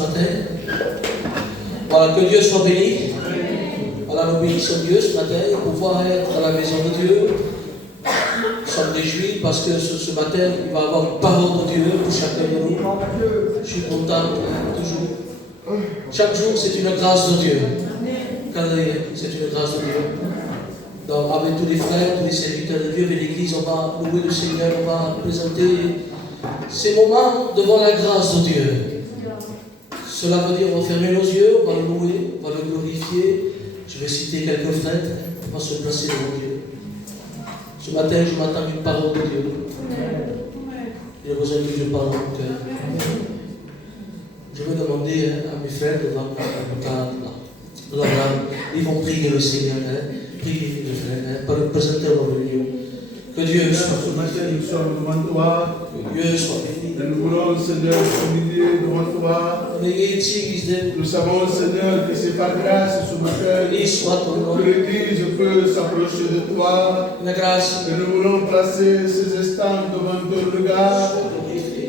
ce matin. Voilà, que Dieu soit béni. Voilà, nous bénissons Dieu ce matin pour pouvoir être à la maison de Dieu. Nous sommes réjouis parce que ce matin, il va y avoir une parole de Dieu pour chacun de nous. Je suis content toujours. Chaque jour, c'est une grâce de Dieu. C'est une grâce de Dieu. Donc, avec tous les frères, tous les serviteurs de Dieu et l'Église, on va louer le Seigneur, on va présenter ces moments devant la grâce de Dieu. Cela veut dire on va fermer nos yeux, on va le louer, on va le glorifier. Je vais citer quelques frères, on va se placer devant Dieu. Ce matin, je m'attends une parole de Dieu. Il y a besoin que Dieu parle dans mon cœur. Je vais demander à mes frères devant le cadre là. Ils vont prier le Seigneur, prier les frères, pour le présenter dans l'union. Que Dieu soit ce matin, nous sommes devant toi. Que Dieu soit béni. Et nous voulons, Seigneur, s'humilier devant toi. Nous savons, Seigneur, que c'est par grâce ce matin que l'Église peut s'approcher de toi. Et nous voulons placer ces instants devant ton regard,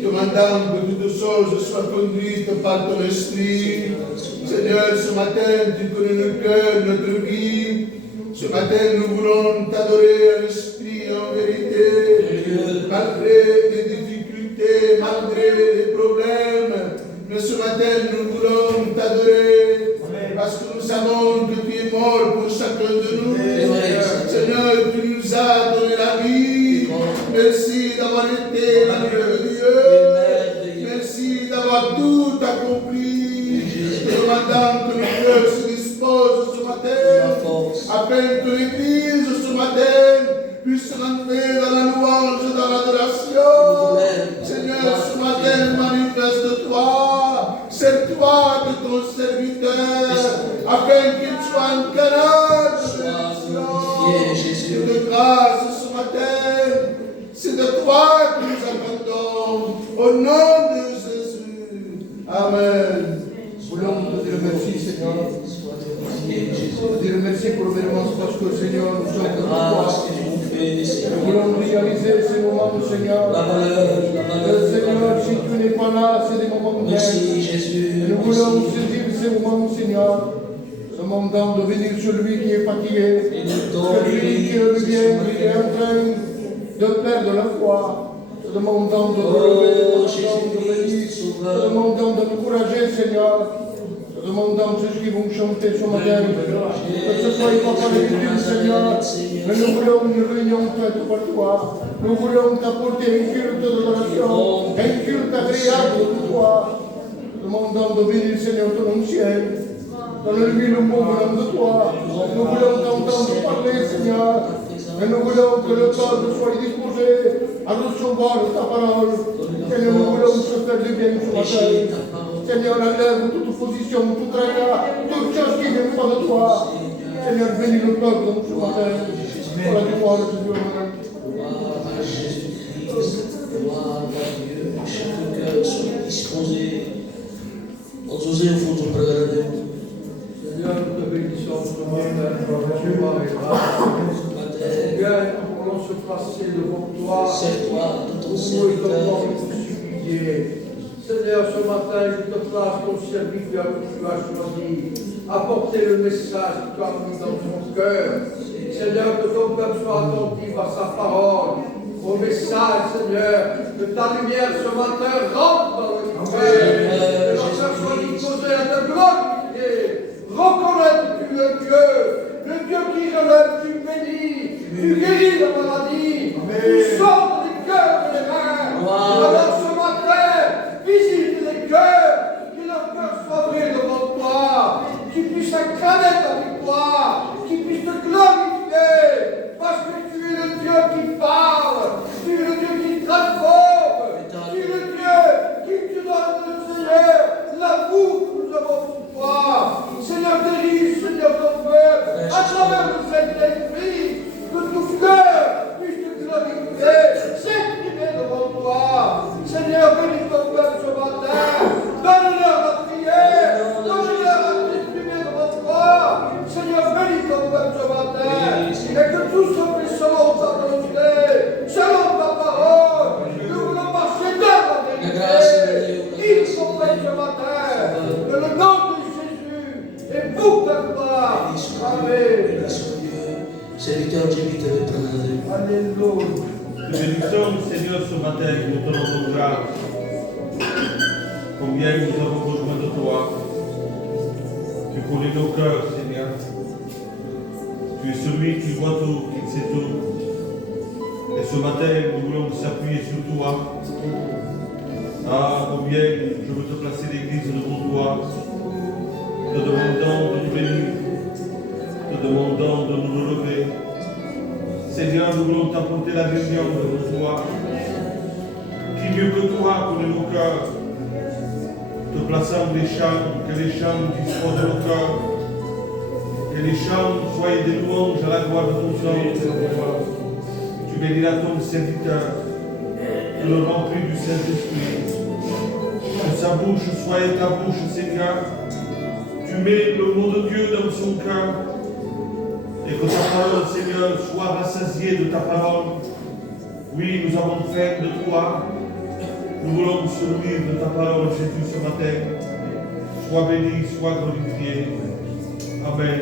demandant que toutes choses soient conduites par ton esprit. Seigneur, ce matin, tu connais le cœur, notre vie. Ce matin, nous voulons t'adorer en esprit et en vérité, malgré les difficultés, malgré les problèmes. Mais ce matin, nous voulons t'adorer parce que nous savons que tu es mort pour chacun de nous. Seigneur, tu nous as donné la vie. Merci d'avoir été l'enfant de Dieu. Merci d'avoir tout accompli. Demandant que le cœur se dispose ce matin, afin que l'Église ce matin puisse rentrer dans la louange, dans l'adoration. Seigneur, ce matin, manifeste-toi, sers-toi de ton serviteur, afin qu'il soit un canal de bénédiction et de grâce ce matin. C'est de toi que nous attendons, au nom de Jésus. Amen. Voulons te dire merci, Seigneur. Te dire merci pour le bénédiction parce que, Seigneur, nous sommes de toi. Nous voulons réaliser ces moments, Seigneur. Seigneur, si tu n'es pas là, c'est des moments de guerre. Nous voulons saisir ces moments, Seigneur. Ce moment de venir celui qui est fatigué, celui qui revient, qui est en train de perdre la foi. Ce moment de relever, de bénir, ce moment d'encourager, Seigneur. Nous demandons ceux qui vont chanter ce matin, que ce soit pas par les Seigneur, mais nous voulons une réunion faite par toi. Nous voulons t'apporter un culte d'adoration, un culte agréable de toi. Nous demandons de bénir, Seigneur, ton ciel. Donne-lui le mot venant de toi. Nous voulons t'entendre parler, Seigneur. Et nous voulons que le peuple soit disposé à recevoir ta parole. Seigneur, nous voulons se faire du bien ce matin. Seigneur, enlève toute position, tout regard, toute chose qui ne vient pas de toi. Seigneur, bénis le peuple ce matin. Pour la gloire de Dieu. Gloire à Jésus-Christ, gloire à Dieu. Chaque cœur soit disposé. On se au fond de Dieu. Seigneur, nous te bénissons ce matin pour recevoir et grâce. Seigneur, nous voulons se placer devant toi. Sers-toi de ton Pour serviteur. supplier. Seigneur, ce matin, je te place ton serviteur que tu as choisi. Apporter le message que tu as mis dans son cœur. Seigneur, que ton peuple soit attentif à sa parole, au message, Seigneur, que ta lumière ce matin rentre dans le cœur. Que notre cœur soit disposé à te glorifier. Reconnaître que tu es le Dieu qui relève, tu bénis, tu guéris la maladie, tu sors les cœurs et les reins. Alors ce matin, visite les cœurs, que leur cœur soit vrai devant toi, qu'ils puissent incarner ta victoire, qu'ils puissent te glorifier, parce que tu es le Dieu qui parle, tu es le Dieu qui transforme, tu es le Dieu qui te donne le Seigneur, l'amour que nous avons pour toi. Seigneur, dirige, Seigneur, ton peuple, à travers le Saint-Esprit, que tout cœur nom de Jésus et pour ta gloire. Amen. Serviteur, j'invite à être Alléluia. Nous bénissons le Seigneur ce matin, nous te rendons grâce. Combien nous avons besoin de toi. Tu connais nos cœurs, Seigneur. Tu es celui qui voit tout, qui sait tout. Et ce matin, nous voulons s'appuyer sur toi. Ah, combien je veux te placer l'église devant toi. Te demandant de nous bénir. Te demandant de nous relever. Seigneur, nous voulons t'apporter la vision de toi. Qui mieux que toi connaît nos cœurs. Te plaçant les chants, que les chants disposent de nos cœurs. Que les chants soient des louanges à la gloire de ton nom. Tu béniras ton serviteur. Tu le remplis du Saint-Esprit. Que sa bouche soit ta bouche, Seigneur. Tu mets le mot de Dieu dans son cœur. Et que ta parole, Seigneur, soit rassasiée de ta parole. Oui, nous avons faim de toi. Nous voulons se nourrir de ta parole, Jésus, ce matin. Sois béni, sois glorifié. Amen.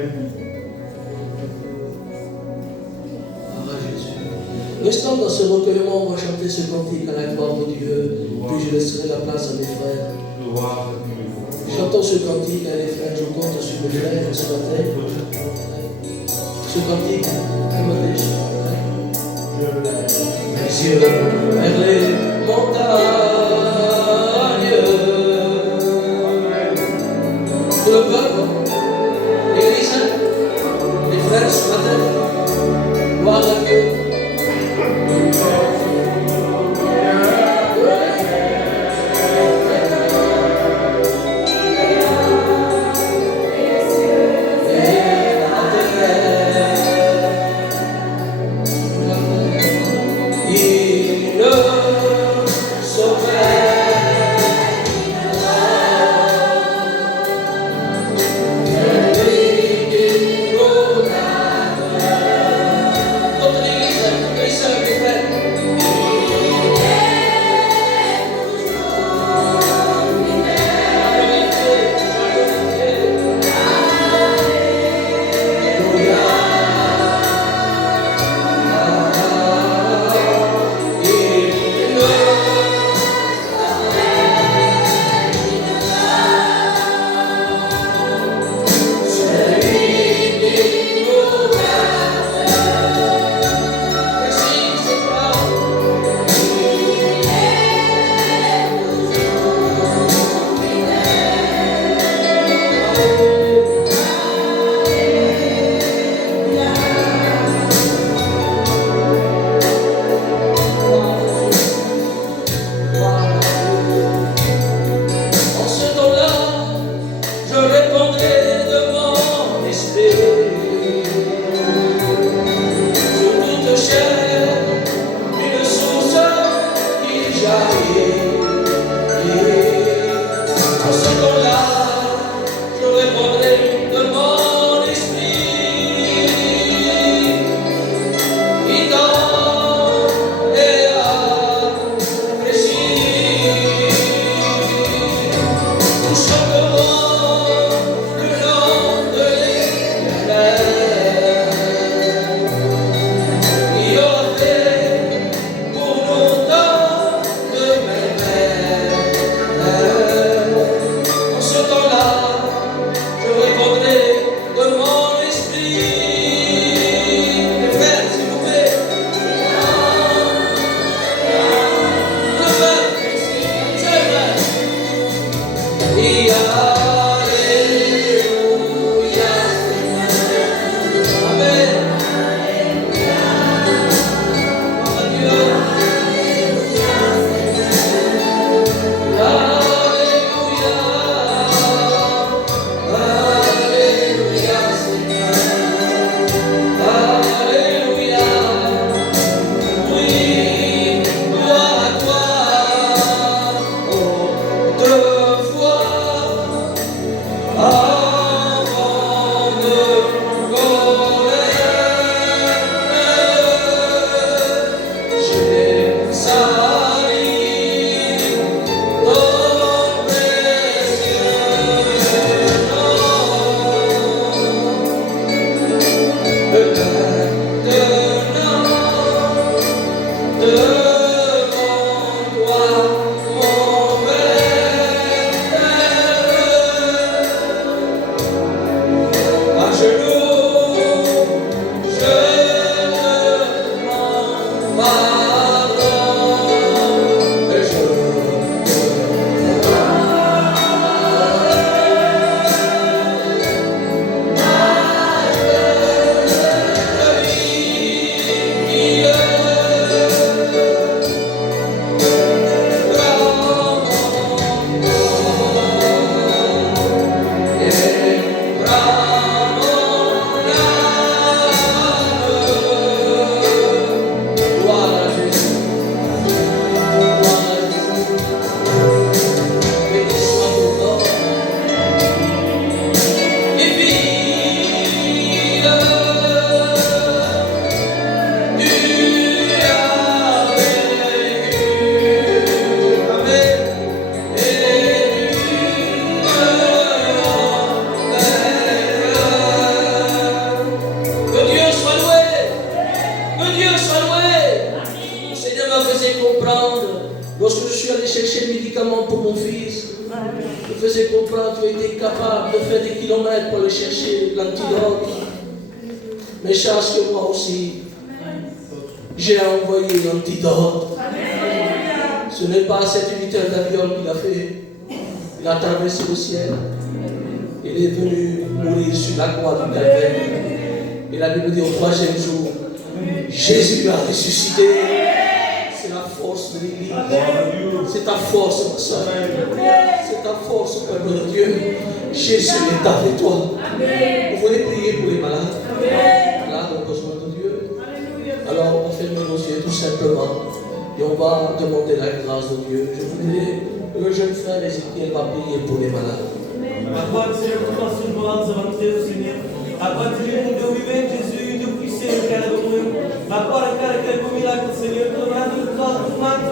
Restons dans ce recueillement, on va chanter ce cantique à la gloire de Dieu, puis je laisserai la place à mes frères. Chantons ce cantique à mes frères, je compte sur mes frères ce matin. Ce cantique, mes yeux vers les montagnes. Tout le peuple, l'église, les frères ce matin, gloire à Dieu. Tu faisais comprendre, tu étais capable de faire des kilomètres pour aller chercher l'antidote. Mais sache que moi aussi, j'ai envoyé l'antidote. Ce n'est pas cet éditeur d'avion qu'il a fait. Il a traversé le ciel. Il est venu mourir sur la croix du Calvaire. Et la Bible dit au 3e jour, Jésus a ressuscité. C'est la force de l'Église. C'est ta force, ma soeur. C'est ta force, peuple de Dieu. Jésus est avec toi. Vous voulez prier pour les malades? Malades ont besoin de Dieu. Alors on va fermer nos yeux tout simplement. Et on va demander la grâce de Dieu. Je voudrais que le jeune frère Ézéchiel va prier pour les malades. Agora, Senhor, tu passas os balanços a manter, Senhor. Agora, Senhor, com teu vivente, Jesus, teu conhecer, cara do mundo. Agora, cara, quero com o milagre, Senhor, te lembrando do toque do mato,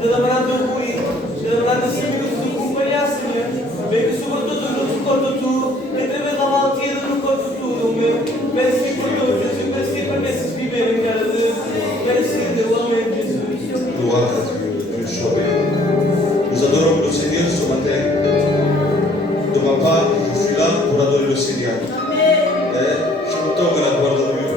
te lembrando do ruim, te lembrando assim, que tu acompanhar, Senhor. Vem que sobretudo no corpo tudo, que através da malaltia no corpo tudo, meu. Peço por Deus, Jesus, peço para que esses viverem, cara de Deus. Quero ser teu amém, Jesus. Gloire à Dieu, Dieu soit béni. Nous adorons le Seigneur ce matin. De ma part, je suis là pour adorer le Seigneur. Chantons la gloire de Dieu.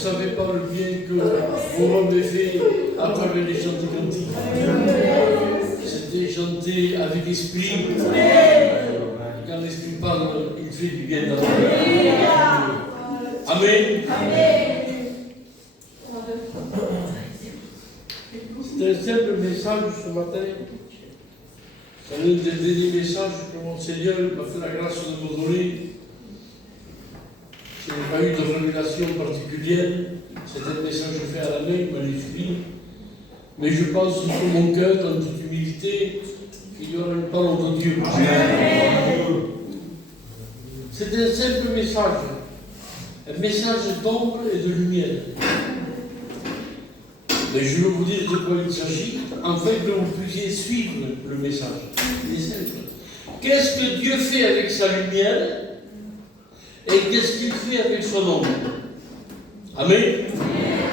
savez pas le bien que vous m'avez fait à travers les chants de cantiques. C'était chanté avec esprit. Quand l'esprit parle, il fait du bien dans le cœur. Amen. C'est un simple message ce matin. C'est l'un des derniers messages que mon Seigneur m'a fait la grâce de me donner. Je n'ai pas eu de révélation particulière. C'est un message fait à la main, il m'a suivi. Mais je pense sur mon cœur, dans toute humilité, qu'il y aura une parole de Dieu. C'est un simple message. Un message d'ombre et de lumière. Mais je vais vous dire de quoi il s'agit, afin que vous puissiez suivre le message. Il est simple. Qu'est-ce que Dieu fait avec sa lumière et qu'est-ce qu'il fait avec son ombre? Amen.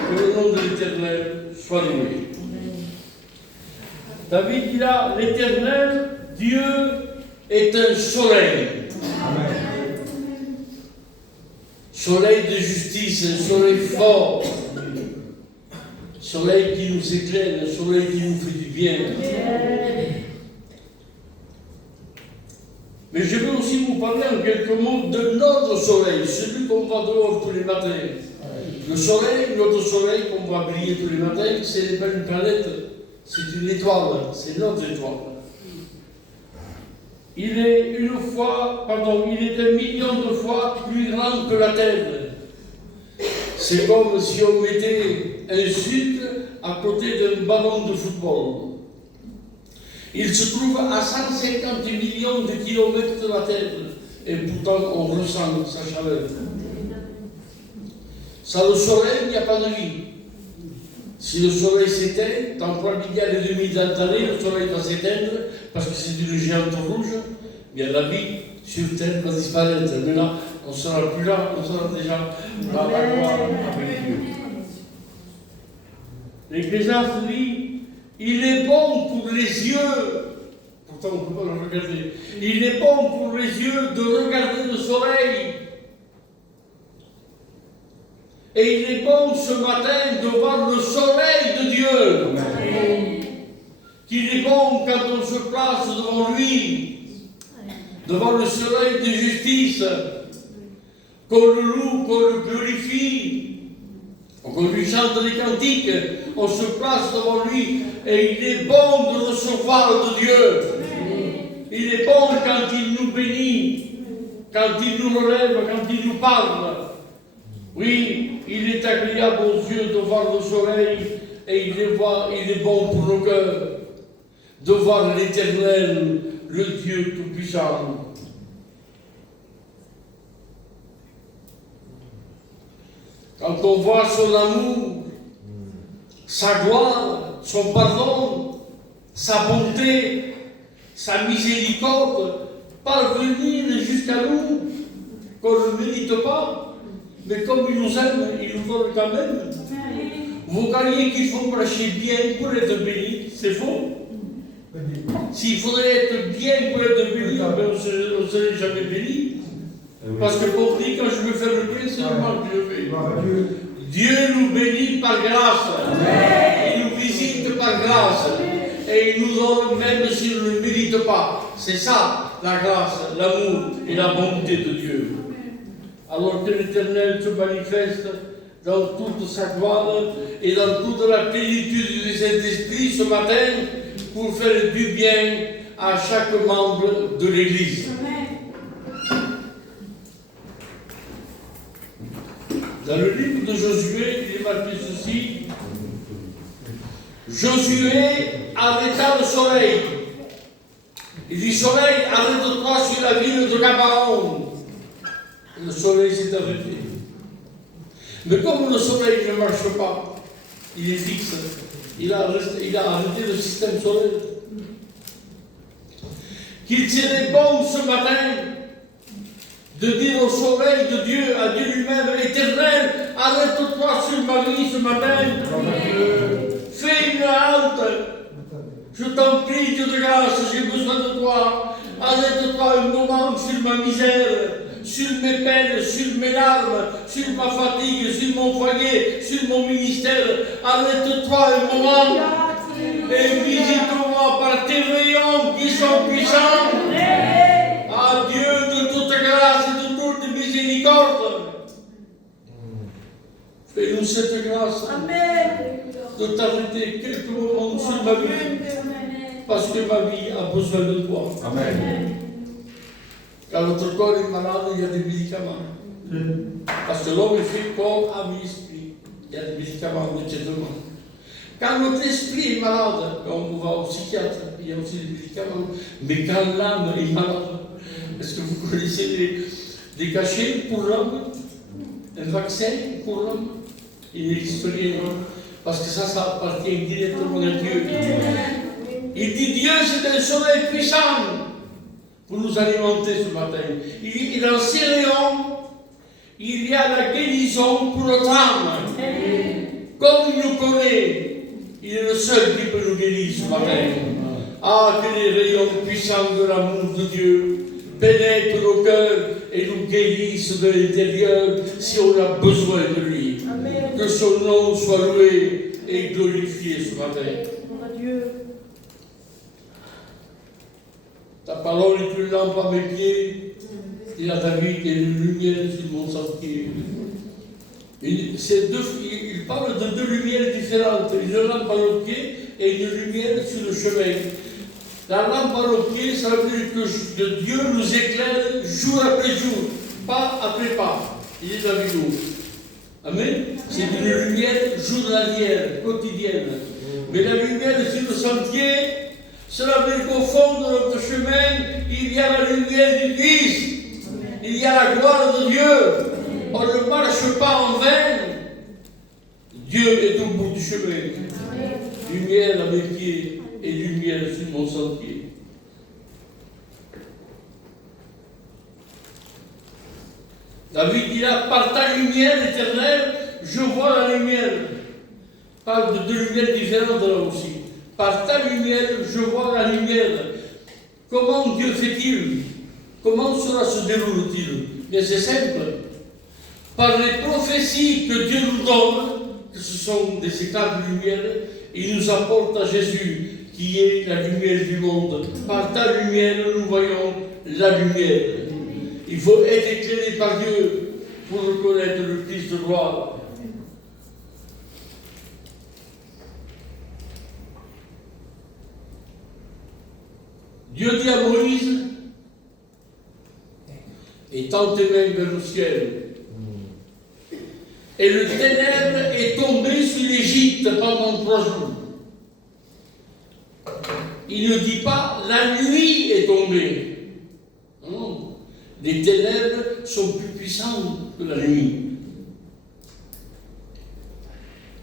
Que le nom de l'Éternel soit loué. David dit là, l'Éternel, Dieu est un soleil. Amen. Soleil de justice, un soleil fort. Soleil qui nous éclaire, un soleil qui nous fait du bien. Mais je veux aussi vous parler en quelques mots de notre soleil, celui qu'on voit dehors tous les matins. Le soleil, notre soleil qu'on voit briller tous les matins, ce n'est pas une planète, c'est une étoile, c'est notre étoile. Il est il est 1 million de fois plus grand que la Terre. C'est comme si on mettait un sucre à côté d'un ballon de football. Il se trouve à 150 millions de kilomètres de la Terre, et pourtant on ressent sa chaleur. Sans le soleil, il n'y a pas de vie. Si le soleil s'éteint, dans 3 milliards et demi d'années, le soleil va s'éteindre, parce que c'est une géante rouge, bien la vie sur Terre va disparaître. Mais là, on ne sera plus là, on sera déjà dans la gloire avec Dieu. L'Ecclésiaste dit, il est bon pour les yeux, pourtant on ne peut pas le regarder, il est bon pour les yeux de regarder le soleil. Et il est bon ce matin de voir le soleil de Dieu. Amen. Qu'il est bon quand on se place devant lui, devant le soleil de justice, qu'on le loue, qu'on le glorifie, qu'on lui chante des cantiques, on se place devant lui, et il est bon de recevoir de Dieu. Il est bon quand il nous bénit, quand il nous relève, quand il nous parle. Oui, il est agréable aux yeux de voir le soleil, et il est bon pour nos cœurs de voir l'Éternel, le Dieu Tout-Puissant. Quand on voit son amour, sa gloire, son pardon, sa bonté, sa miséricorde, parvenir jusqu'à nous, qu'on ne mérite pas, mais comme il nous aime, il nous donne quand même. Vous croyez qu'il faut prêcher bien pour être béni? C'est faux. S'il faudrait être bien pour être béni, on ne serait jamais béni. Parce que pour dire, quand je veux faire le bien, c'est normal que je fais. Dieu nous bénit par grâce. Il nous visite par grâce. Et il nous donne même s'il ne le mérite pas. C'est ça, la grâce, l'amour et la bonté de Dieu. Alors que l'Éternel se manifeste dans toute sa gloire et dans toute la plénitude du Saint-Esprit ce matin pour faire du bien à chaque membre de l'Église. Dans le livre de Josué, il est marqué ceci. Josué arrêta le soleil. Il dit, soleil, arrête-toi sur la ville de Gabaon. Le soleil s'est arrêté. Mais comme le soleil ne marche pas, il est fixe, il a arrêté le système solaire. Qu'il serait bon ce matin de dire au soleil de Dieu, à Dieu lui-même, Éternel, arrête-toi sur ma vie ce matin. Fais une halte. Je t'en prie, Dieu de grâce, j'ai besoin de toi. Arrête-toi un moment sur ma misère, sur mes peines, sur mes larmes, sur ma fatigue, sur mon foyer, sur mon ministère. Arrête-toi un moment et visite-moi par tes rayons qui sont puissants. À Dieu de toute grâce et de toute miséricorde. Fais-nous cette grâce de t'arrêter quelques moments sur ma vie, parce que ma vie a besoin de toi. Amen. Quand notre corps est malade, il y a des médicaments. Parce que l'homme est fait corps, âme et esprit. Il y a des médicaments de traitement. Quand notre esprit est malade, on va au psychiatre, il y a aussi des médicaments. Mais quand l'âme est malade, est-ce que vous connaissez des cachets pour l'homme? Un vaccin pour l'homme? Il n'existe rien. Parce que ça appartient directement à Dieu. Il dit Dieu, c'est un soleil puissant pour nous alimenter ce matin. Et dans ces rayons, il y a la guérison pour notre âme. Comme il nous connaît, il est le seul qui peut nous guérir ce matin. Ah, que les rayons puissants de l'amour de Dieu pénètrent nos cœurs et nous guérissent de l'intérieur si on a besoin de lui. Amen. Que son nom soit loué et glorifié ce matin. Ta parole est une lampe à mes pieds, et à David est une lumière sur mon sentier. Il parle de deux lumières différentes, une lampe à nos pieds et une lumière sur le chemin. La lampe à nos pieds, ça veut dire que Dieu nous éclaire jour après jour, pas après pas. Il est avec nous. Amen. C'est une lumière journalière, quotidienne. Mais la lumière sur le sentier, cela veut dire qu'au fond de notre chemin, il y a la lumière du Christ. Il y a la gloire de Dieu. On ne marche pas en vain. Dieu est au bout du chemin. Lumière à mes pieds et lumière sur mon sentier. David dit là, par ta lumière éternelle, je vois la lumière. Parle de deux lumières différentes là aussi. Par ta lumière, je vois la lumière. Comment Dieu fait-il? Comment cela se déroule-t-il? Bien, c'est simple. Par les prophéties que Dieu nous donne, que ce sont des éclats de lumière, il nous apporte à Jésus, qui est la lumière du monde. Par ta lumière, nous voyons la lumière. Il faut être éclairé par Dieu pour reconnaître le Christ de gloire. Dieu dit à Moïse, étends tes mains vers le ciel. Et le ténèbre est tombé sur l'Égypte pendant 3 jours. Il ne dit pas la nuit est tombée. Non. Les ténèbres sont plus puissantes que la nuit.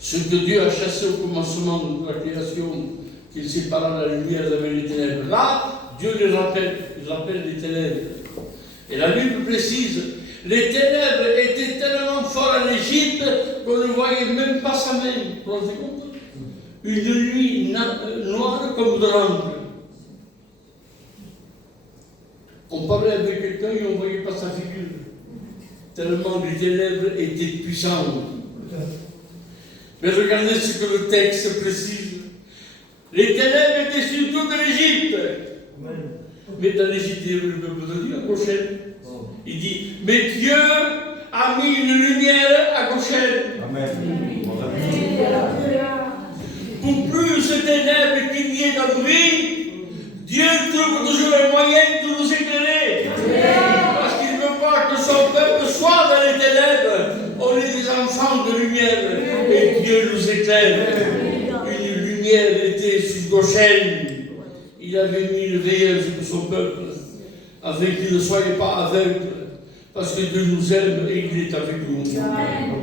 Ce que Dieu a chassé au commencement de la création, qu'il sépara la lumière avec les ténèbres. Là, Dieu les rappelle, il rappelle les ténèbres. Et la Bible précise, les ténèbres étaient tellement forts en Égypte qu'on ne voyait même pas sa main. Vous vous rendez compte? Une nuit noire comme de l'encre. On parlait avec quelqu'un et on ne voyait pas sa figure. Tellement les ténèbres étaient puissantes. Mais regardez ce que le texte précise. Les ténèbres étaient sur toute l'Égypte. Mais dans l'Égypte, il y avait le peuple de Dieu à Goshen. Il dit, mais Dieu a mis une lumière à Goshen. Amen. Pour plus de ténèbres qu'il n'y ait d'abri, Dieu trouve toujours un moyen de nous éclairer. Parce qu'il ne veut pas que son peuple soit dans les ténèbres. On est des enfants de lumière. Et Dieu nous éclaire. Une lumière était sur Goshen. Il avait mis une veilleuse pour son peuple, afin qu'il ne soit pas aveugle, parce que Dieu nous aime et il est avec nous. Amen.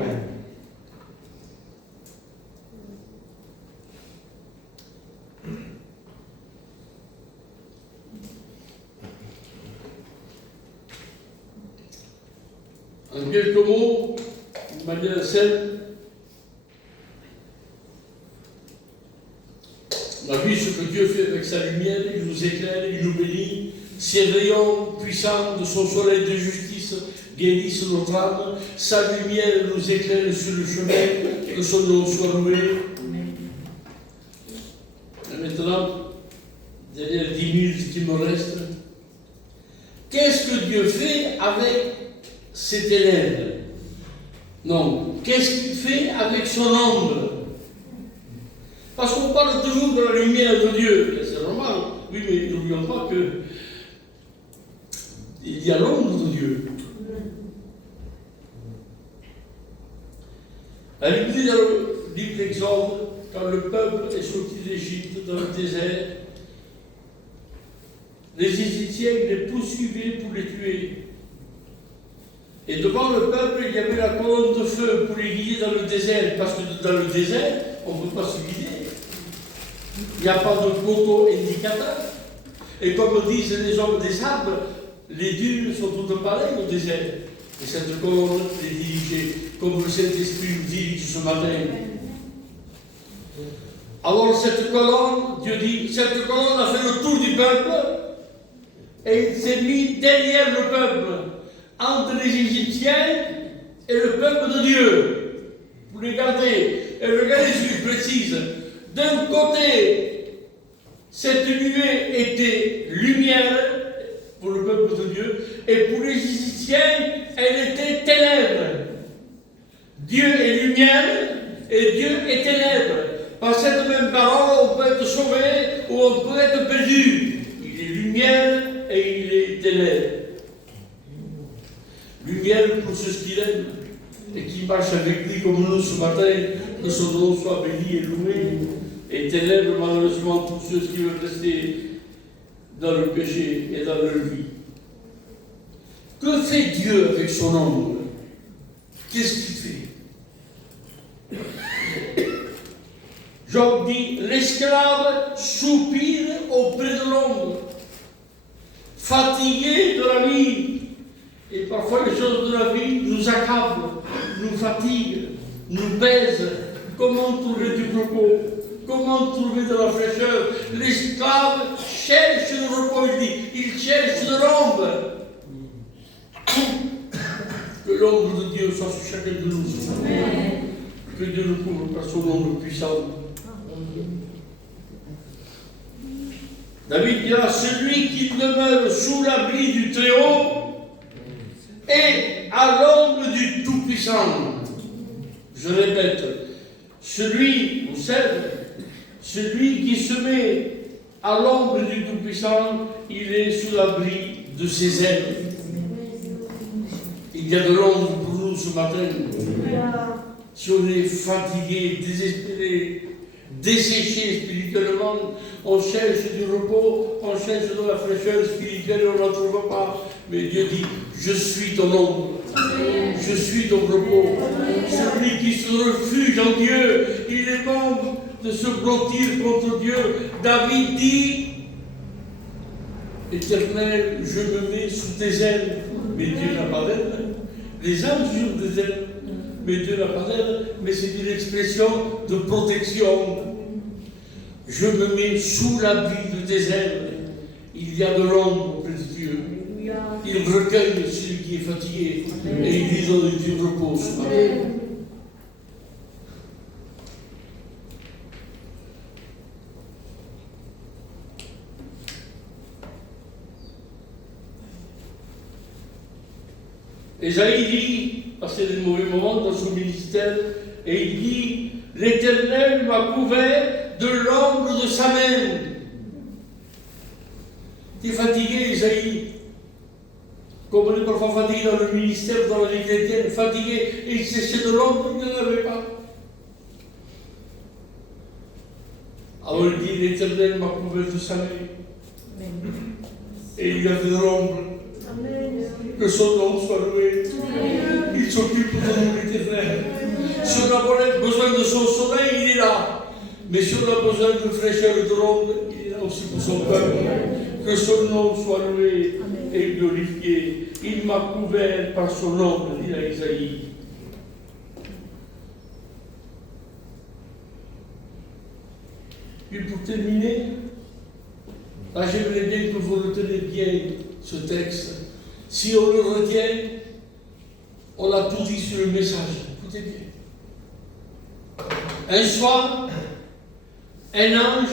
En quelques mots, de manière simple, on a vu ce que Dieu fait avec sa lumière, il nous éclaire, il nous bénit. Ses rayons puissants de son soleil de justice guérisse notre âme, sa lumière nous éclaire sur le chemin, que son nom soit loué. Et maintenant, derrière 10 minutes qui me restent, qu'est-ce que Dieu fait avec ses ténèbres? Non, qu'est-ce qu'il fait avec son ombre? Parce qu'on parle toujours de la lumière de Dieu, c'est normal, oui, mais n'oublions pas que il y a l'ombre de Dieu. La Bible dit dans le livre d'Exode, quand le peuple est sorti d'Égypte dans le désert, les Égyptiens les poursuivaient pour les tuer. Et devant le peuple, il y avait la colonne de feu pour les guider dans le désert, parce que dans le désert, on ne peut pas se guider. Il n'y a pas de poteau indicateur. Et comme disent les hommes des arbres, les dunes sont toutes pareilles au désert. Et cette colonne les dirigeait, comme le Saint-Esprit nous dirige ce matin. Alors cette colonne, Dieu dit, cette colonne a fait le tour du peuple, et il s'est mis derrière le peuple, entre les Égyptiens et le peuple de Dieu, pour les garder. Et regardez ce qu'il précise. D'un côté, cette nuée était lumière pour le peuple de Dieu, et pour les Égyptiens, elle était ténèbres. Dieu est lumière et Dieu est ténèbres. Par cette même parole, on peut être sauvé ou on peut être perdu. Il est lumière et il est ténèbres. Lumière pour ceux qui l'aiment et qui marchent avec lui comme nous ce matin, que son nom soit béni et loué. Et ténèbres malheureusement pour ceux qui veulent rester dans le péché et dans leur vie. Que fait Dieu avec son ombre? Qu'est-ce qu'il fait? Job dit, l'esclave soupire auprès de l'ombre, fatigué de la vie. Et parfois les choses de la vie nous accablent, nous fatiguent, nous pèsent. Comment trouver du repos? Comment trouver de la fraîcheur? L'esclave cherche le repos, il dit, il cherche de l'ombre. Que l'ombre de Dieu soit sur chacun de nous. Amen. Que Dieu nous couvre par son ombre puissante. David dira, celui qui demeure sous l'abri du Très-Haut est à l'ombre du Tout-Puissant. Je répète, celui, vous savez, celui qui se met à l'ombre du Tout-Puissant, il est sous l'abri de ses ailes. Il y a de l'ombre pour nous ce matin. Si on est fatigué, désespéré, desséché spirituellement, on cherche du repos, on cherche de la fraîcheur spirituelle, on ne la trouve pas. Mais Dieu dit, je suis ton ombre, je suis ton repos. Celui qui se refuge en Dieu, il est membre de se blottir contre Dieu. David dit, Éternel, je me mets sous tes ailes. Mais Dieu n'a pas d'aile. Les âmes sur des ailes. Mais Dieu n'a pas d'aile. Mais c'est une expression de protection. Je me mets sous l'abri de tes ailes. Il y a de l'ombre auprès de Dieu. Il recueille celui qui est fatigué. Et il lui donne du repos ce matin. Ésaïe dit, parce que c'est le mauvais moment dans son ministère, et il dit, l'Éternel m'a couvert de l'ombre de sa main. Tu es fatigué, Ésaïe. Comme on est parfois fatigué dans le ministère, dans la vie chrétienne, fatigué, et il cherchait de l'ombre, il n'en avait pas. Alors il dit, l'Éternel m'a couvert de sa main. Et il y avait de l'ombre. Que son nom soit loué. Il s'occupe de nous, l'Éternel. Si on a besoin de son soleil, il est là. Mais si on a besoin de fraîcheur et de l'ombre, il est là aussi pour son peuple. Que son nom soit loué et glorifié. Il m'a couvert par son ombre, dit à Isaïe. Et pour terminer, là j'aimerais bien que vous reteniez bien ce texte. Si on le retient, On a tout dit sur le message. Écoutez bien. Un soir, un ange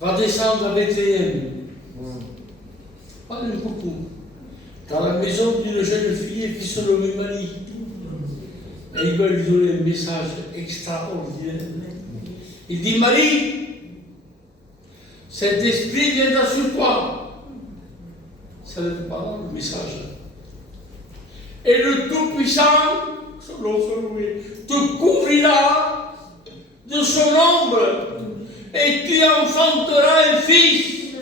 va descendre à Bethléem. Pas n'importe où. Dans la maison d'une jeune fille qui se nomme Marie. Et il va lui donner un message extraordinaire. Il dit, Marie, cet esprit viendra sur toi. Ça ne veut pas le message. Et le Tout-Puissant, son nom soit loué, te couvrira de son ombre, et tu enfanteras un fils.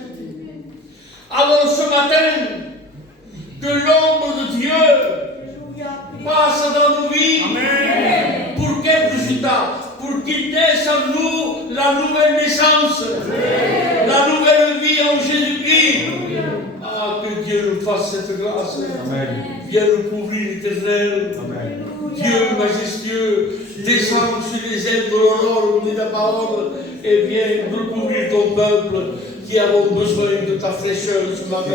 Alors ce matin, que l'ombre de Dieu passe dans nos vies. Amen. Pour quel résultat? Pour qu'il naisse en nous la nouvelle naissance, la nouvelle vie en Jésus-Christ. Ah, que Dieu nous fasse cette grâce. Amen. Viens nous couvrir, l'Éternel. Dieu majestueux, descend sur les ailes de l'aurore, nous dit la parole, et viens recouvrir ton peuple qui avons besoin de ta fraîcheur ce matin.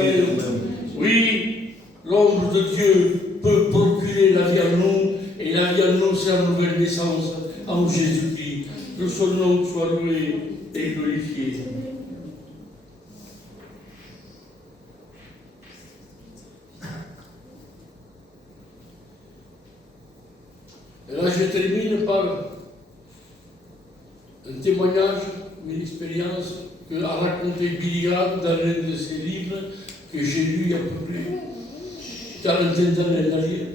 Oui, l'ombre de Dieu peut procurer la vie en nous, et la vie en nous, c'est la nouvelle naissance en Jésus-Christ. Que son nom soit loué et glorifié. Et là, je termine par un témoignage, une expérience que a raconté Billy Graham dans l'un de ses livres que j'ai lu il y a à peu près 40 d'années en arrière.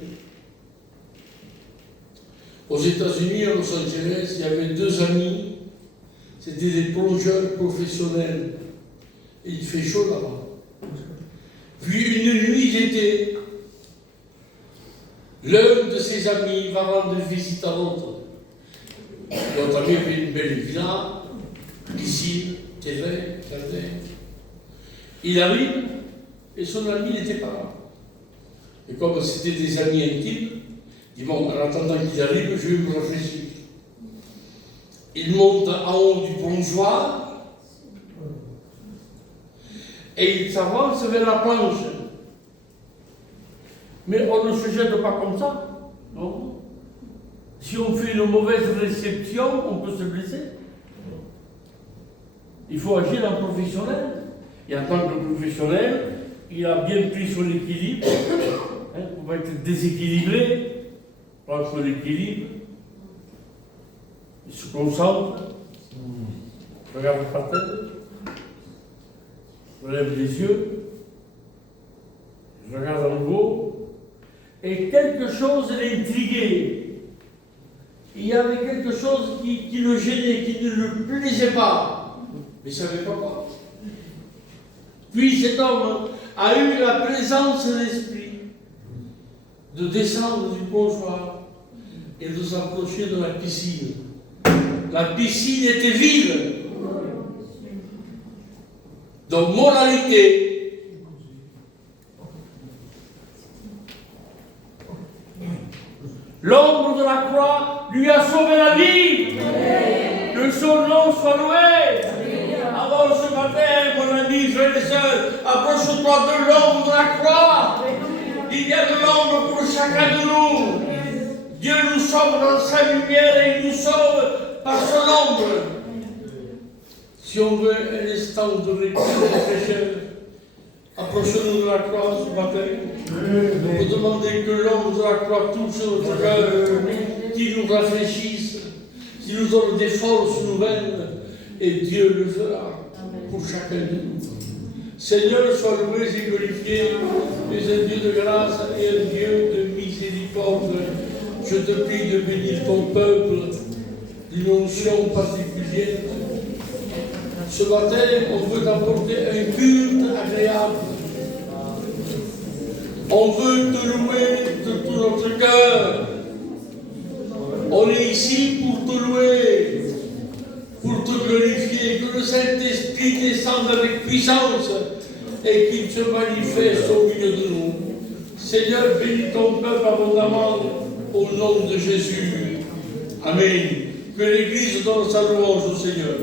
Aux États-Unis, à Los Angeles, il y avait deux amis, c'était des plongeurs professionnels. Et il fait chaud là-bas. Puis une nuit, j'étais. L'un de ses amis va rendre visite à l'autre. L'autre ami avait une belle villa, piscine, terrain, jardin. Il arrive et son ami n'était pas là. Et comme c'était des amis intimes, il dit bon, en attendant qu'il arrive, je vais me réfléchir. Il monte en haut du plongeoir et il s'avance vers la planche. Mais on ne se jette pas comme ça, non? Si on fait une mauvaise réception, on peut se blesser. Il faut agir en professionnel. Et en tant que professionnel, il a bien pris son équilibre. Pour pas être déséquilibré, prendre son équilibre. Il se concentre. Regarde par terre. Relève les yeux. Je regarde en haut. Et quelque chose l'intriguait. Il y avait quelque chose qui le gênait, qui ne le plaisait pas. Mais il ne savait pas quoi. Puis cet homme a eu la présence d'esprit de descendre du plongeoir et de s'approcher de la piscine. La piscine était vide. Donc, moralité, l'ombre de la croix lui a sauvé la vie. Que son nom soit loué. Alors ce matin, mon ami, frère et sœur, approche-toi de l'ombre de la croix. Il y a de l'ombre pour chacun de nous. Dieu nous sauve dans sa lumière et il nous sauve par son ombre. Si on veut un instant de répit, frères et sœurs, approchons-nous de la croix ce matin. Vous demandez que l'ombre de la croix touche notre cœur, qu'il nous rafraîchisse, qu'il nous donne des forces nouvelles, et Dieu le fera pour chacun de nous. Seigneur, sois loué et glorifié, tu es un Dieu de grâce et un Dieu de miséricorde. Je te prie de bénir ton peuple d'une onction particulière. Ce matin, on veut apporter un culte agréable. On veut te louer de tout notre cœur. On est ici pour te louer, pour te glorifier, que le Saint-Esprit descende avec puissance et qu'il se manifeste au milieu de nous. Seigneur, bénis ton peuple abondamment au nom de Jésus. Amen. Que l'Église donne sa louange au Seigneur.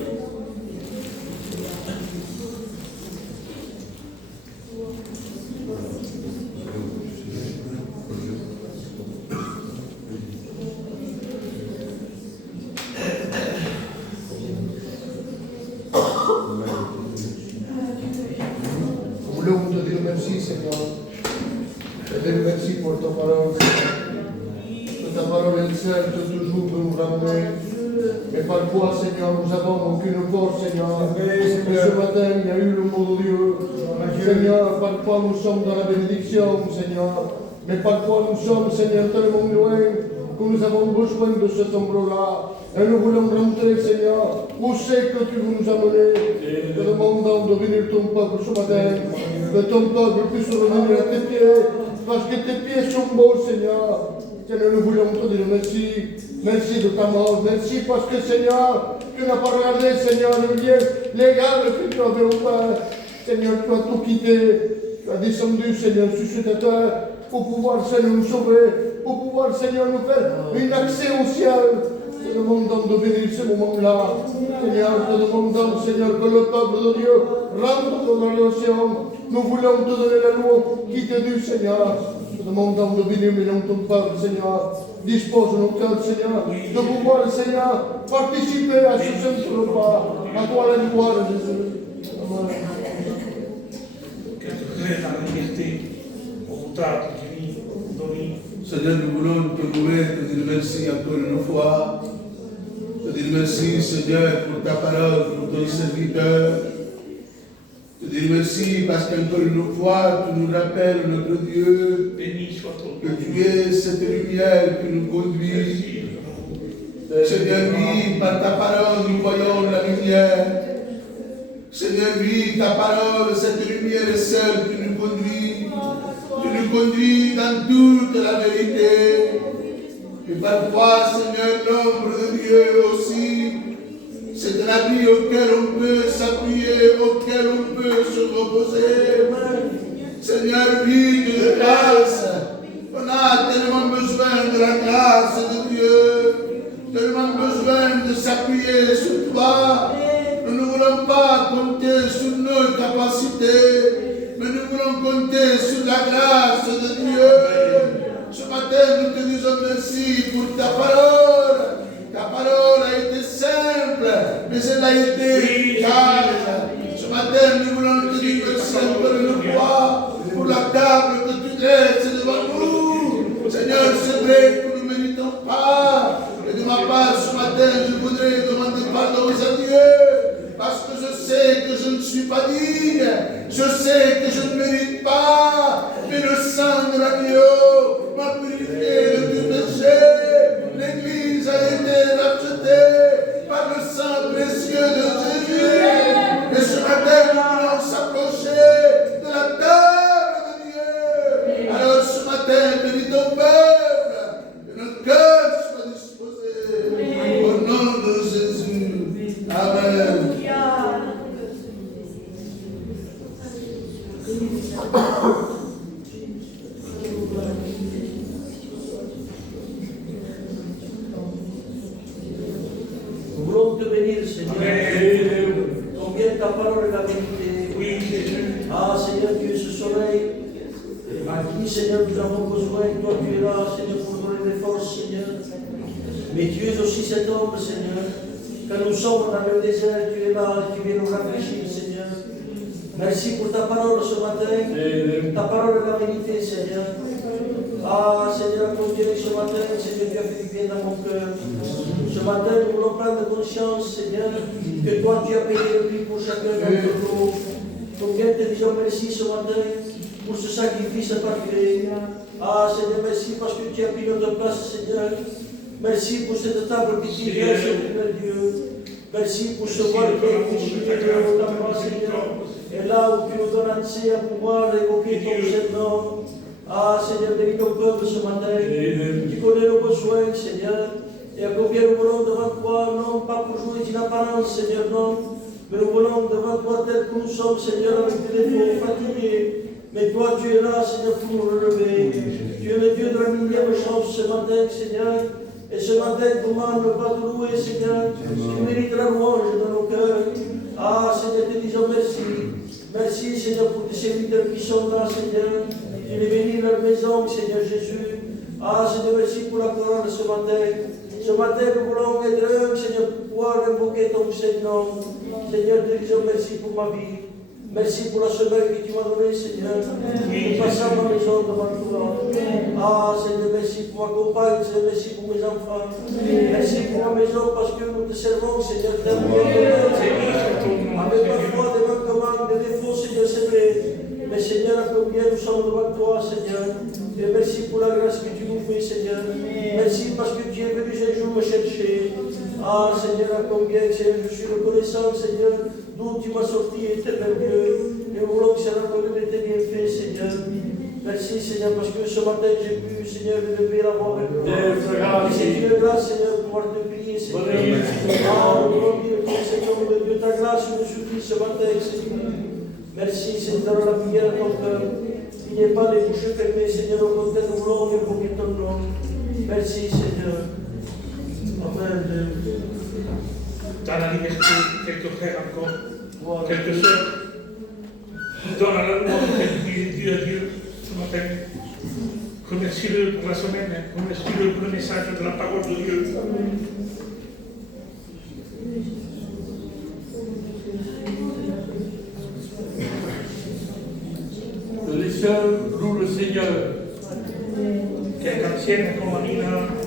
ta parole est certes toujours de nous ramener. Mais parfois, Seigneur, nous n'avons aucune force, Seigneur. Et ce matin, il y a eu le mot de Dieu. Seigneur, parfois nous sommes dans la bénédiction, Seigneur. Mais parfois nous sommes, Seigneur, tellement loin que nous avons besoin de cet ombre-là. Et nous voulons rentrer, Seigneur. Où c'est que tu veux nous amener? Te demandons de venir ton peuple ce matin. Que ton peuple puisse revenir à tes pieds. Parce que tes pieds sont beaux, Seigneur. Seigneur, nous voulons te dire merci. Merci de ta mort. Merci parce que, Seigneur, tu n'as pas regardé, Seigneur, le lien légal que tu avais offert. Seigneur, tu as tout quitté. Tu as descendu, Seigneur, sur cette terre pour pouvoir, Seigneur, nous sauver. Pour pouvoir, Seigneur, nous faire un accès au ciel. Te demandons de venir ce moment-là. Seigneur, te demandons, Seigneur, que le peuple de Dieu rentre dans l'adoration. Nous voulons te donner la loi qui t'est due, Seigneur. Te demandons de venir maintenant ton peuple, Seigneur. Dispose nos cœurs, Seigneur, de pouvoir, Seigneur, participer à ce saint repas. À toi la gloire, Jésus. Amen. Seigneur, nous voulons te louer, te dire merci encore une fois. Te dire merci, Seigneur, pour ta parole, pour ton serviteur. Te dire merci parce qu'encore une fois, tu nous rappelles, notre Dieu, que tu es cette lumière qui nous conduit. Seigneur, oui, par ta parole, nous voyons la lumière. Seigneur, oui, ta parole, cette lumière est celle qui nous conduit. Tu nous conduis dans toute la vérité. Et parfois, Seigneur, l'ombre de Dieu aussi, c'est un habit auquel on peut s'appuyer, auquel on peut se reposer. Seigneur, oui, de grâce. On a tellement besoin de la grâce de Dieu, tellement besoin de s'appuyer sur toi. Nous ne voulons pas compter sur nos capacités, mais nous voulons compter sur la grâce de Dieu. Ce matin, nous te disons merci pour ta parole. Ta parole a été simple, mais elle a été efficace. Ce matin, nous voulons te dire merci encore une fois pour la table que tu dresses devant nous. Seigneur, c'est vrai que nous ne méritons pas. Et de ma part, ce matin, je voudrais demander pardon à Dieu. Parce que je sais que je ne suis pas digne. Je sais que je ne mérite pas. Mais le sang de l'agneau m'a purifié de tout péché. L'Église a été rachetée par le sang précieux de Jésus. Et ce matin, nous voulons s'approcher de la table de Dieu. Alors ce matin, bénis ton peuple, que notre cœur soit disposé. Au nom de Jésus. Amen. Nous voulons te bénir, Seigneur. Combien ta parole est la vérité. Oui, Jésus. Ah, Seigneur, tu es ce soleil à qui, Seigneur, nous avons besoin. Toi, tu es là, Seigneur, pour nous donner des forces, Seigneur. Mais tu es aussi cet homme, Seigneur. Quand nous sommes dans le désert, tu es là, tu viens nous rafraîchir, Seigneur. Merci pour ta parole ce matin. Ta parole est la vérité, Seigneur. Ah, Seigneur, continue ce matin, Seigneur, tu as fait du bien dans mon cœur. Ce matin, nous voulons prendre conscience, Seigneur, que toi, tu as payé le prix pour chacun d'entre nous. Combien te disons merci ce matin pour ce sacrifice parfait. Ah, Seigneur, merci parce que tu as pris notre place, Seigneur. Merci pour cette table qui t'y vient, Seigneur Dieu. Merci pour ce voile qui est constitué de ta main, Seigneur. Et là où tu nous donnes accès à pouvoir évoquer ton Seigneur. Ah, Seigneur, bénis ton peuple ce matin. Tu connais nos besoins, Seigneur. Et à combien nous voulons devant toi, non pas pour jouer d'une apparence, Seigneur, non. Mais nous voulons devant toi tel que nous sommes, Seigneur, avec des défauts, fatigués. Mais toi, tu es là, Seigneur, pour nous relever. Tu es le Dieu de la millième chance ce matin, Seigneur. Et ce matin, comment ne pas te louer, Seigneur? Tu mérites la louange dans nos cœurs. Ah, Seigneur, te disons merci. Merci, Seigneur, pour tes serviteurs qui sont là, Seigneur. Tu les bénis leur maison, Seigneur Jésus. Ah, Seigneur, merci pour la parole de ce matin. Ce matin, nous voulons être heureux, Seigneur, pour pouvoir invoquer ton Seigneur. Seigneur, te disons merci pour ma vie. Merci pour la semaine que tu m'as donnée, Seigneur. Je passe à ma maison devant toi. Ah, Seigneur, merci pour ma compagne, Seigneur, merci pour mes enfants. Merci pour ma maison parce que nous te servons, Seigneur. Avec parfois des manquements, des défauts, Seigneur, c'est vrai. Mais Seigneur, à combien nous sommes devant toi, Seigneur. Et merci pour la grâce que tu nous fais, Seigneur. Merci parce que tu es venu ce jour me chercher. Ah, Seigneur, à combien, Seigneur, je suis reconnaissant, Seigneur, d'où tu m'as sorti, éternel Dieu. Et nous voulons se rappeler de tes bienfaits, Seigneur. Merci, Seigneur, parce que ce matin, j'ai pu, Seigneur, lever la voix avec toi. Et c'est une grâce, Seigneur, de pouvoir te prier, Seigneur. Ah, nous voulons dire que, Seigneur, de Dieu, ta grâce nous suffit ce matin, Seigneur. Merci, Seigneur, dans la prière de ton cœur. Il n'y ait pas de bouches fermées, Seigneur, au contraire, nous voulons évoquer ton nom. Merci, Seigneur. Amen. Dans la liberté, quelques frères encore, quelques sœurs, dans la loi de Dieu à Dieu ce matin. Remercie-le pour la semaine, remercie-le pour le message de la parole de Dieu. Les sœurs louent le Seigneur. Che canzone come Marina.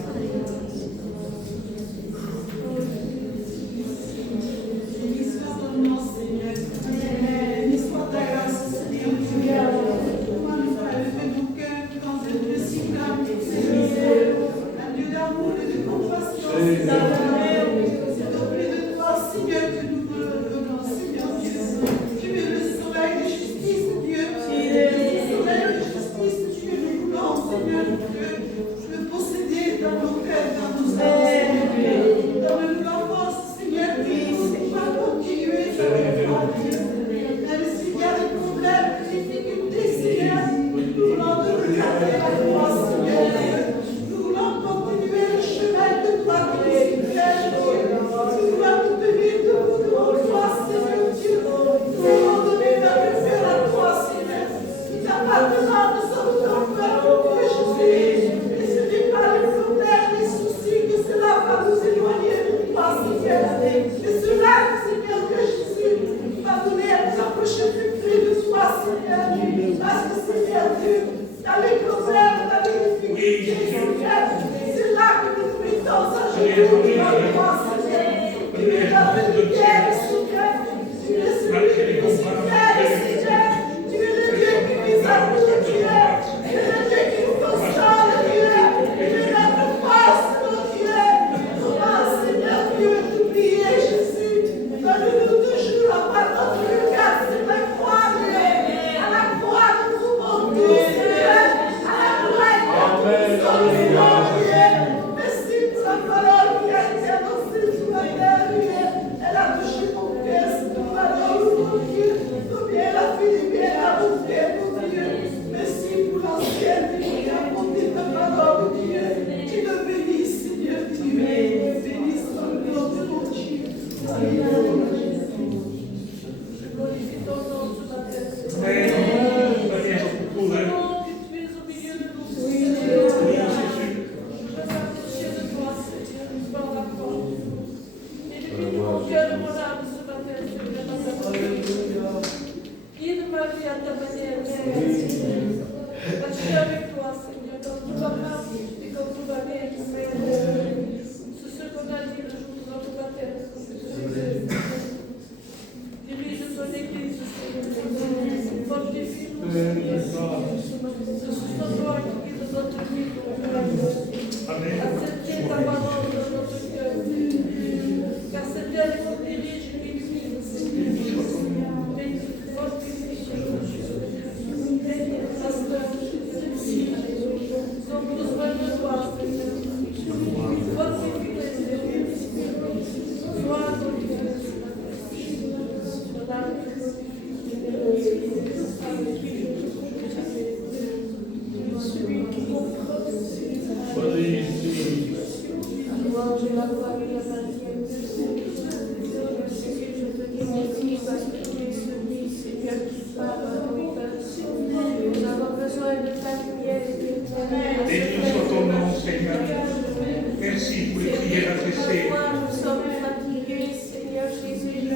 Nous sommes fatigués, Seigneur Jésus,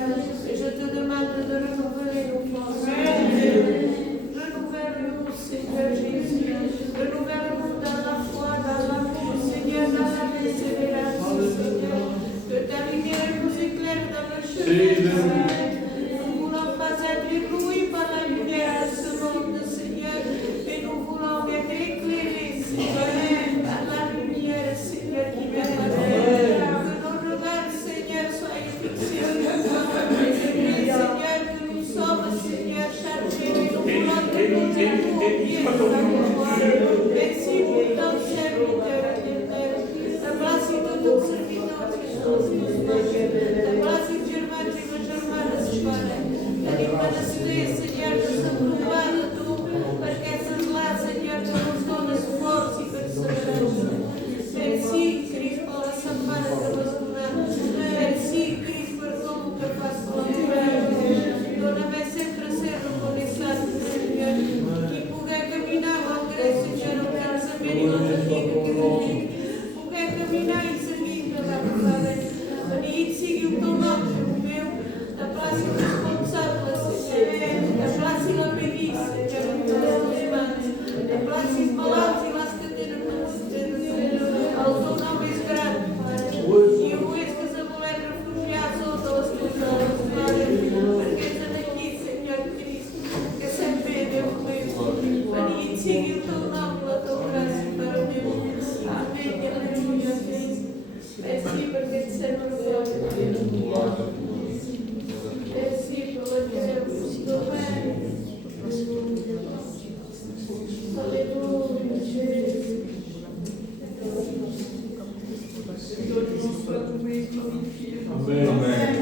et je te demande demande de renouveler nos forces. Renouvelle-nous, Seigneur Jésus. Renouvelle-nous dans la foi, dans l'amour, Seigneur, dans la persévérance, Seigneur. Que ta lumière nous éclaire dans le chemin, Seigneur. Nous ne voulons pas être éblouis par la lumière de ce monde, Seigneur, mais nous voulons être éclairés, Seigneur, par la lumière, Seigneur, qui vient de la terre. Que nos regards, Seigneur, soient fixés sur toi. Seigneur, que nous sommes, Seigneur, chargés, et nous voulons te donner nos pieds de la gloire. Merci pour ton serviteur éternel. La place de ton serviteur, Iisus, la place de Germán, Seigneur, de se prouvar de tu, perquè és la, Seignor, que nos dones força i perseverança. Merci, Crist, per la setmana que vas donar. Merci, Crist, per tot el que fas per la teva. Dóna-me sempre ser reconeixent, Senyor, i poder caminar amb gràcia, Senyor, el cansament i la fatiga que tenim. Poder caminar i seguir de la passada. Benit sigui el teu nom, Déu meu, la plaça responsable, Senyor, la plaça la peguís, Senyor, en les teves mans, la plaça els malalts i les que tenen Senyor. El teu nom és gran, Pare, i ho és que se volem refugiar sota les teves ales, Pare, perquè ets aquí, Senyor Crist, que sempre Déu meu. Benit sigui el teu nom, la teva gràcia, Pare meu. Amén i aleluia, Crist. Merci perquè ets sempre Déu. Merci per la teva domènia. Aleluia, Jésus. Amen.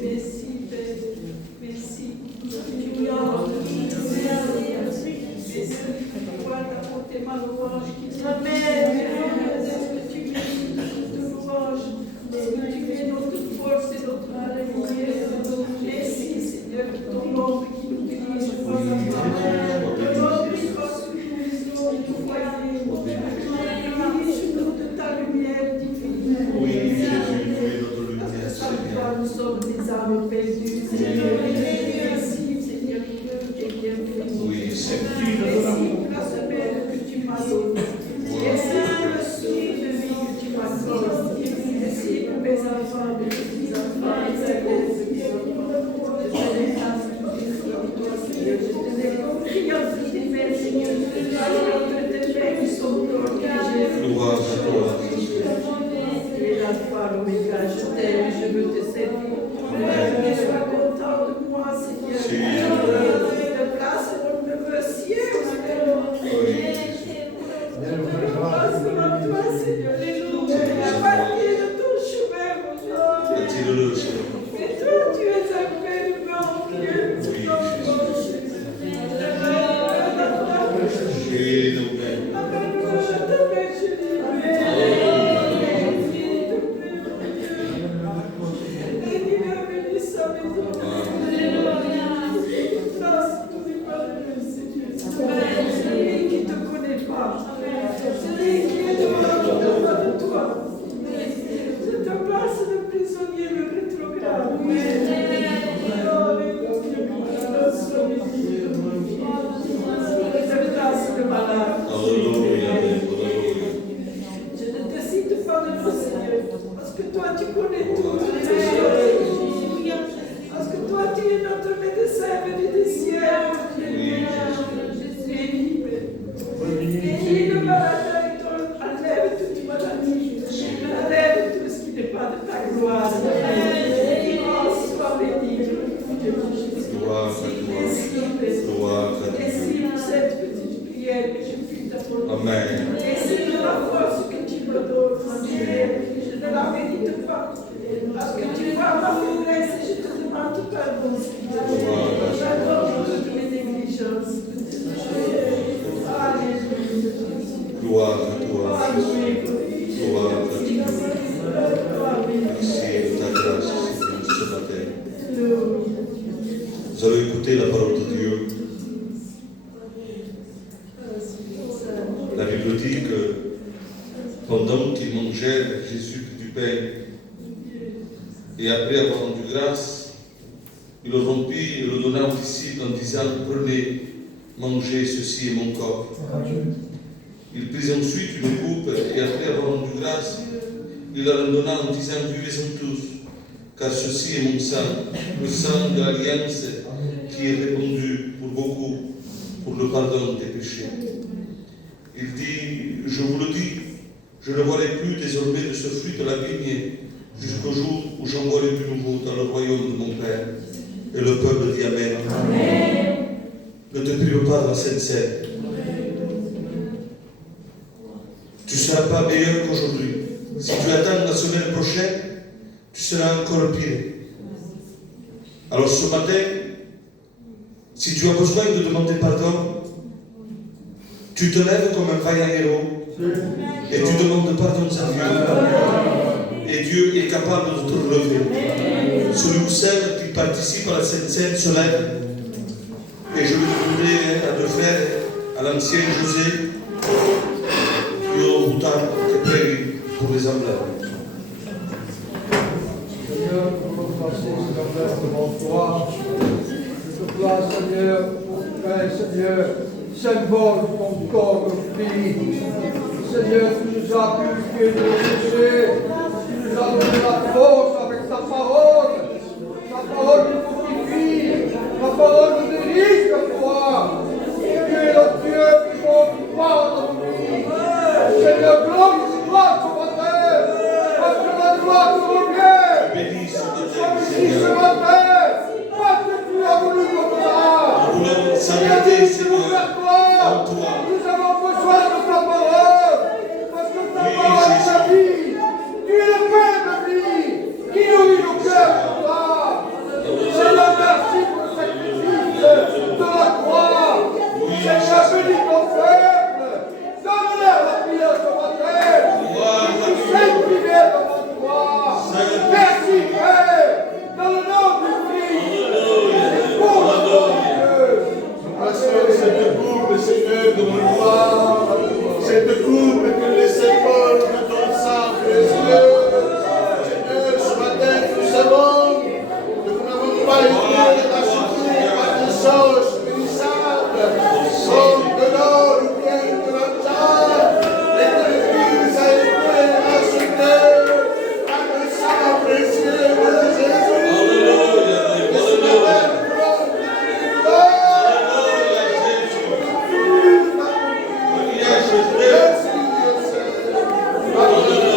Merci, Père. Merci. Tu apporter ma louange. Amen. Est-ce que tu mérites notre louange? Est-ce que tu es notre force et notre alléluia? Merci, Seigneur, pour ton nom qui nous dirige. Ton nom qui construit nos foyers. Dirige-nous de ta lumière divine. Oui, Jésus, tu es notre lumière, Seigneur. Nous sommes des âmes perdues, Seigneur. Merci, Seigneur, que tu es bienvenu. Oui, Seigneur. Merci pour la semaine que tu m'as donnée. Merci pour le sourire de vie que tu m'accordes. Merci pour mes enfants, mes petits-enfants, les amis, je te compris en tout effet, Seigneur. Alors que tes pères qui sont glorieux. Gloire à toi, Jésus. Tu es l'alpha, l'oméga, je t'aime, je veux te servir. Que sois content de moi, Seigneur. De place pour le neveu ciel, grâce devant toi, Seigneur. À partir de ton chemin, mon Dieu. Attire-le, Seigneur. Et toi, tu es un père glorieux. Celui qui ne te connaît pas, celui qui est devant de toi, je te place le prisonnier, le rétrograde. Je place le malade. Je ne te cite pas de nom, Seigneur, parce que toi tu connais toutes les choses. Parce que toi tu es notre médecin venu du ciel. Jésus est libre. Et le malade, enlève toute maladie. Enlève tout ce qui n'est pas de ta gloire. Sois béni. Gloire à toi. Merci pour cette petite prière que je puis t'apporter. Amen. Merci pour la force que tu me donnes, mon Dieu. Je ne la mérite pas. Parce que tu vois ma faiblesse et je te demande pardon. J'adore toutes mes négligences. Alléluia. Gloire à toi. Gloire à toi. Merci de ta grâce, Seigneur, ce matin. Nous allons écouter la parole de Dieu. La Bible dit que pendant qu'il mangeait, Jésus prit du pain et après avoir rendu grâce, Il le rompit et le donna aux disciples en disant, prenez, mangez, ceci est mon corps. Il prit ensuite une coupe et après avoir rendu grâce, il leur en donna en disant, buvez-en tous, car ceci est mon sang, le sang de l'alliance qui est répandu pour beaucoup, pour le pardon des péchés. Il dit, je vous le dis, je ne boirai plus désormais de ce fruit de la vigne jusqu'au jour où j'en boirai de nouveau dans le royaume de mon Père. Et le peuple dit Amen. Amen. Ne te prive pas dans cette scène. Tu ne seras pas meilleur qu'aujourd'hui. Si tu attends la semaine prochaine, tu seras encore pire. Alors ce matin, si tu as besoin de demander pardon, tu te lèves comme un vaillant héros et tu demandes pardon à Dieu. Et Dieu est capable de te relever. Celui ou celle qui participe à la Sainte Seine se lève. Et je vais demander à deux frères, à l'ancien José, et au Boutan, qui prie pour les emblèmes. Seigneur, nous allons placer ces emblèmes devant toi. Je te place, Seigneur, Père, Seigneur, symbole de ton corps pris. Seigneur, tu nous as purifiés de nos péchés. Tu nous as donné la force avec ta parole. Ta parole nous purifie. Ta parole nous dirige vers toi. Tu es le Dieu qui montre pas dans nos vies. Seigneur, glorifie-toi ce matin. Parce que la gloire te revient. Bénis Ce matin, parce que tu as voulu comme ça. Nous voulons Tu as s'arrêter, dit que nous Seigneur, vers en toi. toi. Nous avons besoin de ta parole. Parce que ta parole est la vie. Tu es le Père de vie qui nourrit nos cœurs pour toi. Seigneur, merci pour le sacrifice de la croix. Seigneur, bénis ton peuple. Donne-leur la prière ce matin. Ils s'incliner devant toi. Merci, Père. Dans le nom du Christ. Pour le nom de Dieu. Passons cette coupe, Seigneur, devant toi. Cette coupe que les symboles de ton sang précieux. Seigneur, ce matin, nous savons que nous n'avons pas été achetés par des choses périssables, comme de l'or ou bien de l'argent, mais que l'Église a été achetée par le sang précieux de Jésus. Et ce matin, nous voulons dire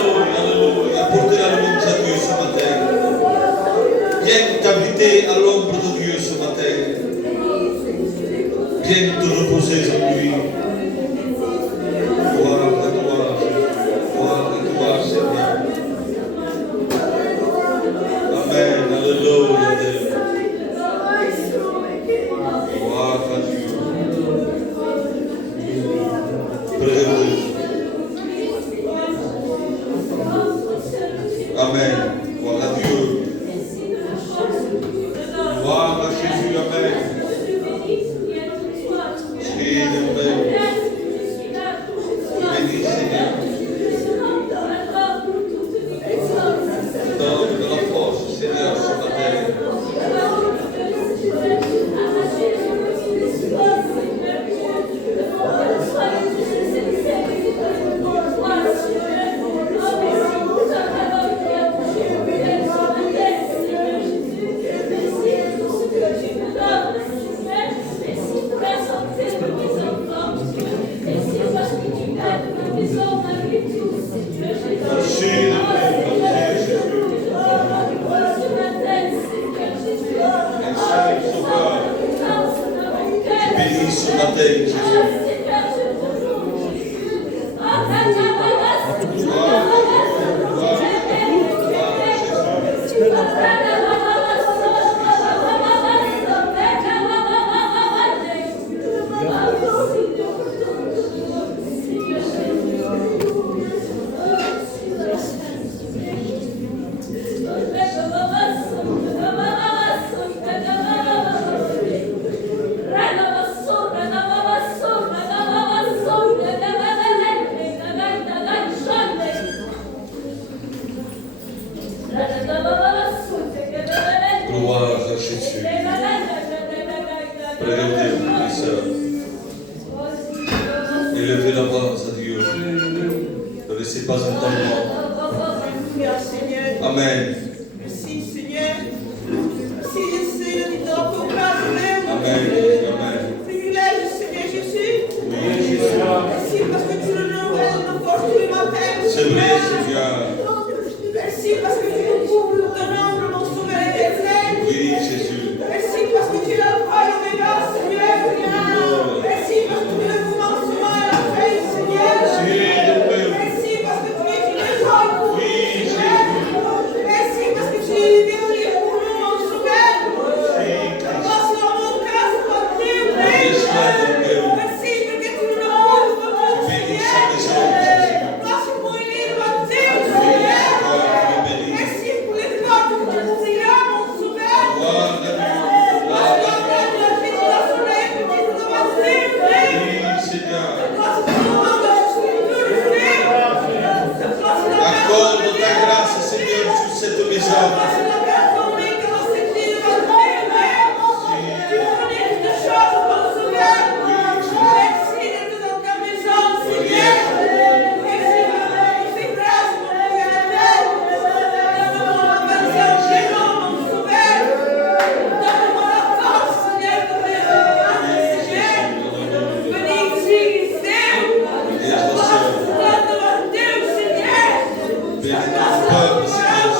Apportez la louange à Dieu ce matin. Viens t'habiter à l'ombre de Dieu ce matin. Viens te reposer en lui. Gloire à toi, Seigneur. Amen, alléluia. Gloire à Dieu. Près-vous. Amen. Gloire à Dieu. Gloire à Jésus. Amen. Bénis, Seigneur. Donne de la force, Seigneur, ce matin. levez la voix à Dieu. Ne laissez pas entendre moi. Amen. Merci Seigneur. Merci Seigneur, tu t'en grâce. Amen. Amen. Privilège Seigneur Jésus. Oui, Merci parce que tu le nourris de nos forces tous les matins. c'est vrai, Seigneur. Merci parce que tu nous couvres de ton ombre, mon sauveur éternel. Oui, Jésus. Merci parce que tu es l'alpha et l'oméga, Seigneur. Merci parce que tu es le commencement et la fin, Seigneur. Merci parce que tu es une étoile pour nous, Seigneur. Merci parce que tu es désolé pour nous, mon sauveur. Grâce à mon cœur, mon Dieu. Merci parce que tu nous couvres, mon Seigneur. Grâce à mon île, mon Dieu, Seigneur. Merci pour les portes que tu nous ouvres, mon sauveur. Accorde ta grâce, Seigneur, sur cette maison. Bénis ton peuple, Seigneur.